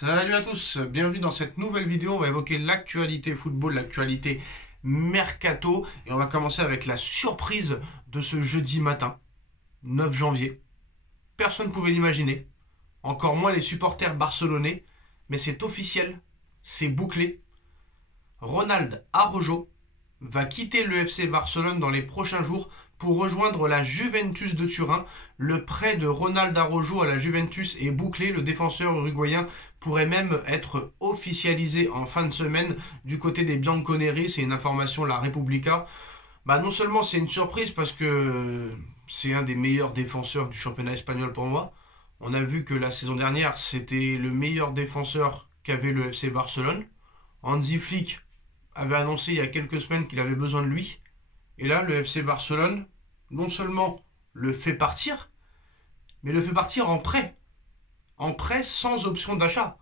Salut à tous, bienvenue dans cette nouvelle vidéo. On va évoquer l'actualité football, l'actualité mercato. Et on va commencer avec la surprise de ce jeudi matin, 9 janvier. Personne ne pouvait l'imaginer, encore moins les supporters barcelonais. Mais c'est officiel, c'est bouclé. Ronald Araujo va quitter le FC Barcelone dans les prochains jours pour rejoindre la Juventus de Turin. Le prêt de Ronald Araujo à la Juventus est bouclé. Le défenseur uruguayen pourrait même être officialisé en fin de semaine du côté des Bianconeri. C'est une information La Repubblica. Non seulement c'est une surprise parce que c'est un des meilleurs défenseurs du championnat espagnol pour moi. On a vu que la saison dernière, c'était le meilleur défenseur qu'avait le FC Barcelone. Hansi Flick avait annoncé il y a quelques semaines qu'il avait besoin de lui. Et là, le FC Barcelone, non seulement le fait partir, mais le fait partir en prêt. En prêt sans option d'achat.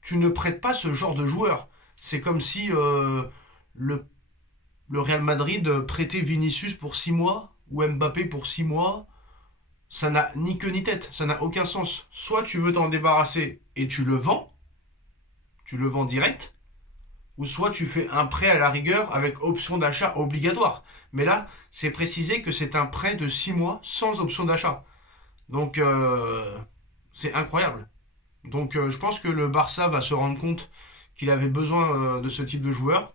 Tu ne prêtes pas ce genre de joueur. C'est comme si le Real Madrid prêtait Vinicius pour 6 mois ou Mbappé pour 6 mois. Ça n'a ni queue ni tête, ça n'a aucun sens. Soit tu veux t'en débarrasser et tu le vends direct, ou soit tu fais un prêt à la rigueur avec option d'achat obligatoire. Mais là, c'est précisé que c'est un prêt de 6 mois sans option d'achat. Donc, c'est incroyable. Donc, je pense que le Barça va se rendre compte qu'il avait besoin de ce type de joueur.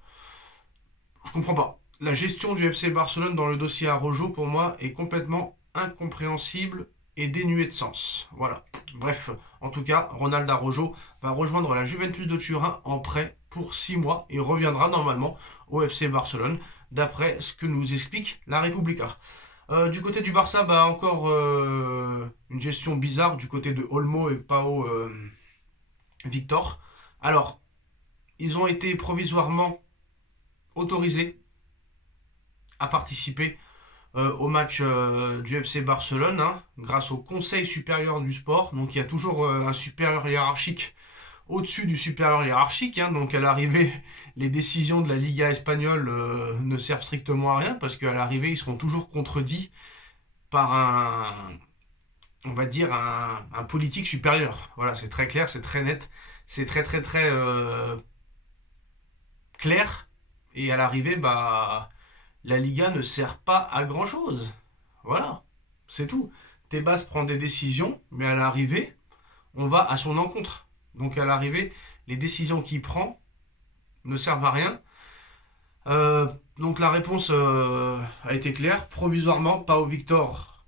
Je comprends pas. La gestion du FC Barcelone dans le dossier Araujo, pour moi, est complètement incompréhensible et dénuée de sens. Voilà. Bref, en tout cas, Ronald Araujo va rejoindre la Juventus de Turin en prêt pour 6 mois et reviendra normalement au FC Barcelone, d'après ce que nous explique La Repubblica. Du côté du Barça, encore une gestion bizarre du côté de Olmo et Pau Victor. Alors, ils ont été provisoirement autorisés à participer au match du FC Barcelone, grâce au Conseil supérieur du sport. Donc il y a toujours un supérieur hiérarchique au-dessus du supérieur hiérarchique. Donc à l'arrivée, les décisions de la Liga espagnole ne servent strictement à rien, parce qu'à l'arrivée, ils seront toujours contredits par on va dire, un politique supérieur. Voilà, c'est très clair, c'est très net, c'est très clair. Et à l'arrivée, la Liga ne sert pas à grand chose. Voilà, c'est tout. Tebas prend des décisions, mais à l'arrivée, on va à son encontre. Donc à l'arrivée, les décisions qu'il prend ne servent à rien. Donc la réponse a été claire. Provisoirement, Pau Victor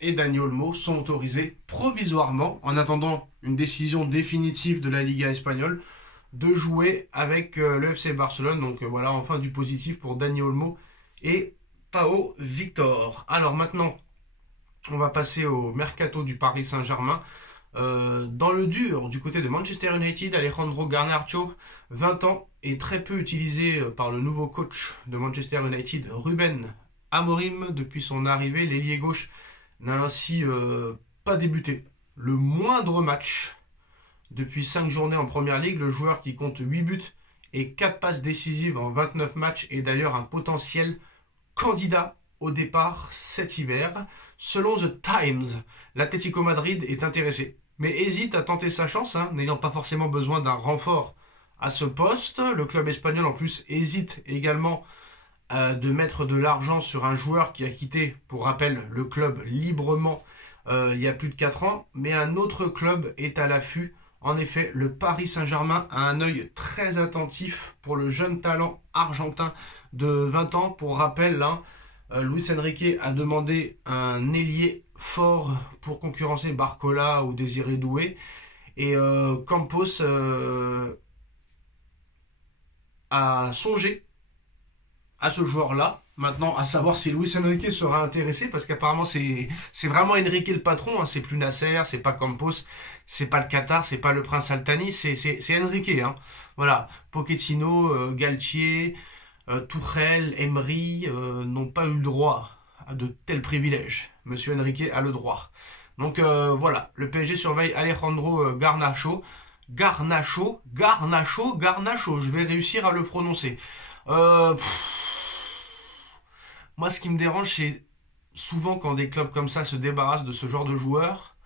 et Dani Olmo sont autorisés provisoirement, en attendant une décision définitive de la Liga espagnole, de jouer avec le FC Barcelone. Donc voilà, enfin du positif pour Dani Olmo et Pau Victor. Alors maintenant, on va passer au mercato du Paris Saint-Germain. Dans le dur, du côté de Manchester United, Alejandro Garnacho, 20 ans, est très peu utilisé par le nouveau coach de Manchester United, Ruben Amorim. Depuis son arrivée, l'ailier gauche n'a ainsi pas débuté le moindre match depuis 5 journées en Première Ligue. Le joueur, qui compte 8 buts et 4 passes décisives en 29 matchs, est d'ailleurs un potentiel candidat au départ cet hiver. Selon The Times, l'Atlético Madrid est intéressé, mais hésite à tenter sa chance, n'ayant pas forcément besoin d'un renfort à ce poste. Le club espagnol, en plus, hésite également de mettre de l'argent sur un joueur qui a quitté, pour rappel, le club librement il y a plus de 4 ans. Mais un autre club est à l'affût. En effet, le Paris Saint-Germain a un œil très attentif pour le jeune talent argentin de 20 ans. Pour rappel, Luis Enrique a demandé un ailier fort pour concurrencer Barcola ou Désiré Doué. Et Campos a songé à ce joueur-là. Maintenant, à savoir si Luis Enrique sera intéressé, parce qu'apparemment c'est vraiment Enrique le patron. C'est plus Nasser, c'est pas Campos, c'est pas le Qatar, c'est pas le prince Al-Thani, c'est Enrique. Voilà, Pochettino, Galtier, Tuchel, Emery n'ont pas eu le droit à de tels privilèges. Monsieur Enrique a le droit. Donc voilà, le PSG surveille Alejandro Garnacho. Garnacho, je vais réussir à le prononcer. Moi, ce qui me dérange, c'est souvent quand des clubs comme ça se débarrassent de ce genre de joueurs,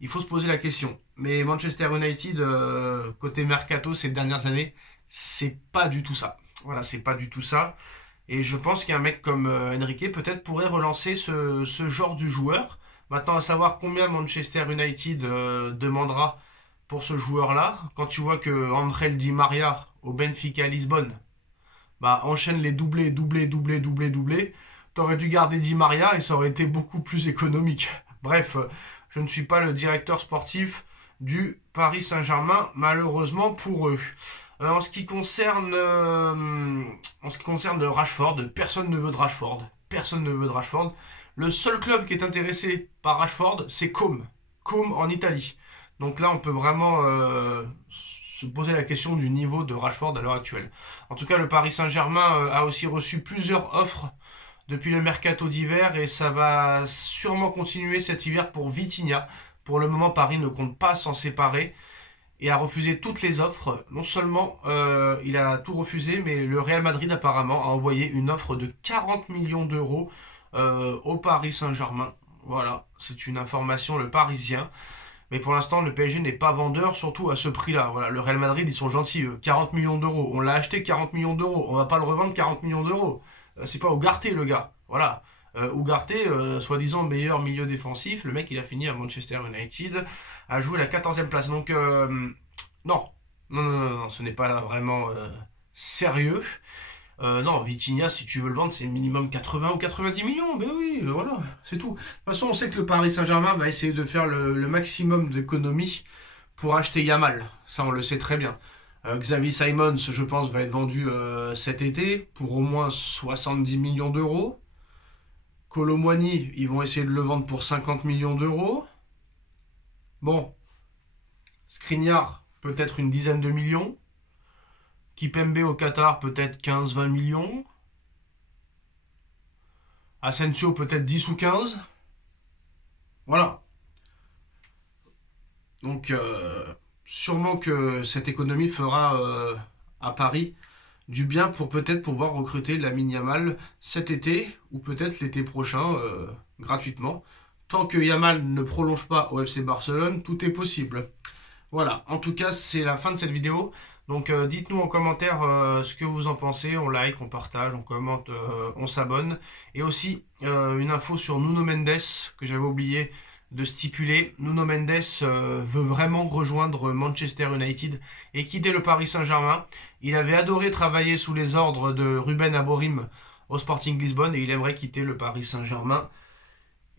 il faut se poser la question. Mais Manchester United, côté mercato ces dernières années, c'est pas du tout ça. Voilà, c'est pas du tout ça. Et je pense qu'un mec comme Enrique peut-être pourrait relancer ce genre de joueur. Maintenant, à savoir combien Manchester United demandera pour ce joueur-là. Quand tu vois que Angel Di Maria au Benfica Lisbonne bah, enchaîne les doublés, doublés, doublés, doublés, doublés, t'aurais dû garder Di Maria et ça aurait été beaucoup plus économique. Bref, je ne suis pas le directeur sportif du Paris Saint-Germain, malheureusement pour eux. En ce qui concerne Rashford, personne ne veut de Rashford. Personne ne veut de Rashford. Le seul club qui est intéressé par Rashford, c'est Comme. Comme en Italie. Donc là, on peut vraiment se poser la question du niveau de Rashford à l'heure actuelle. En tout cas, le Paris Saint-Germain a aussi reçu plusieurs offres depuis le mercato d'hiver et ça va sûrement continuer cet hiver pour Vitinha. Pour le moment, Paris ne compte pas s'en séparer et a refusé toutes les offres. Non seulement il a tout refusé, mais le Real Madrid apparemment a envoyé une offre de 40 millions d'euros au Paris Saint-Germain. Voilà, c'est une information, le Parisien. Mais pour l'instant, le PSG n'est pas vendeur, surtout à ce prix-là. Voilà, le Real Madrid, ils sont gentils, 40 millions d'euros. On l'a acheté 40 millions d'euros. On va pas le revendre 40 millions d'euros. C'est pas Ugarte, le gars. Voilà. Ugarte, soi-disant meilleur milieu défensif, le mec il a fini à Manchester United, a joué la 14e place. Donc non, ce n'est pas vraiment sérieux. Non, Vitinha, si tu veux le vendre, c'est minimum 80 ou 90 millions. Ben oui, voilà, c'est tout. De toute façon, on sait que le Paris Saint-Germain va essayer de faire le maximum d'économies pour acheter Yamal. Ça, on le sait très bien. Xavi Simons, je pense, va être vendu cet été pour au moins 70 millions d'euros. Kolo Muani, ils vont essayer de le vendre pour 50 millions d'euros. Bon. Skriniar, peut-être une dizaine de millions. Kipembe au Qatar, peut-être 15-20 millions. Asensio, peut-être 10 ou 15. Voilà. Donc, sûrement que cette économie fera à Paris du bien pour peut-être pouvoir recruter Lamine Yamal cet été ou peut-être l'été prochain gratuitement. Tant que Yamal ne prolonge pas au FC Barcelone, tout est possible. Voilà, en tout cas c'est la fin de cette vidéo. Donc dites-nous en commentaire ce que vous en pensez, on like, on partage, on commente, on s'abonne. Et aussi une info sur Nuno Mendes que j'avais oublié de stipuler. Nuno Mendes veut vraiment rejoindre Manchester United et quitter le Paris Saint-Germain. Il avait adoré travailler sous les ordres de Ruben Amorim au Sporting Lisbonne et il aimerait quitter le Paris Saint-Germain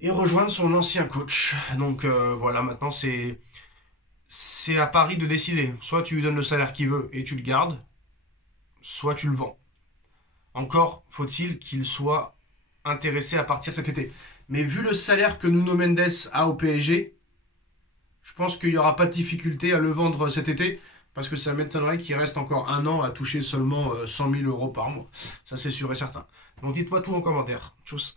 et rejoindre son ancien coach. Donc voilà, maintenant c'est à Paris de décider. Soit tu lui donnes le salaire qu'il veut et tu le gardes, soit tu le vends. Encore faut-il qu'il soit intéressé à partir cet été. Mais vu le salaire que Nuno Mendes a au PSG, je pense qu'il n'y aura pas de difficulté à le vendre cet été, parce que ça m'étonnerait qu'il reste encore un an à toucher seulement 100 000 euros par mois. Ça c'est sûr et certain. Donc dites-moi tout en commentaire. Tchuss.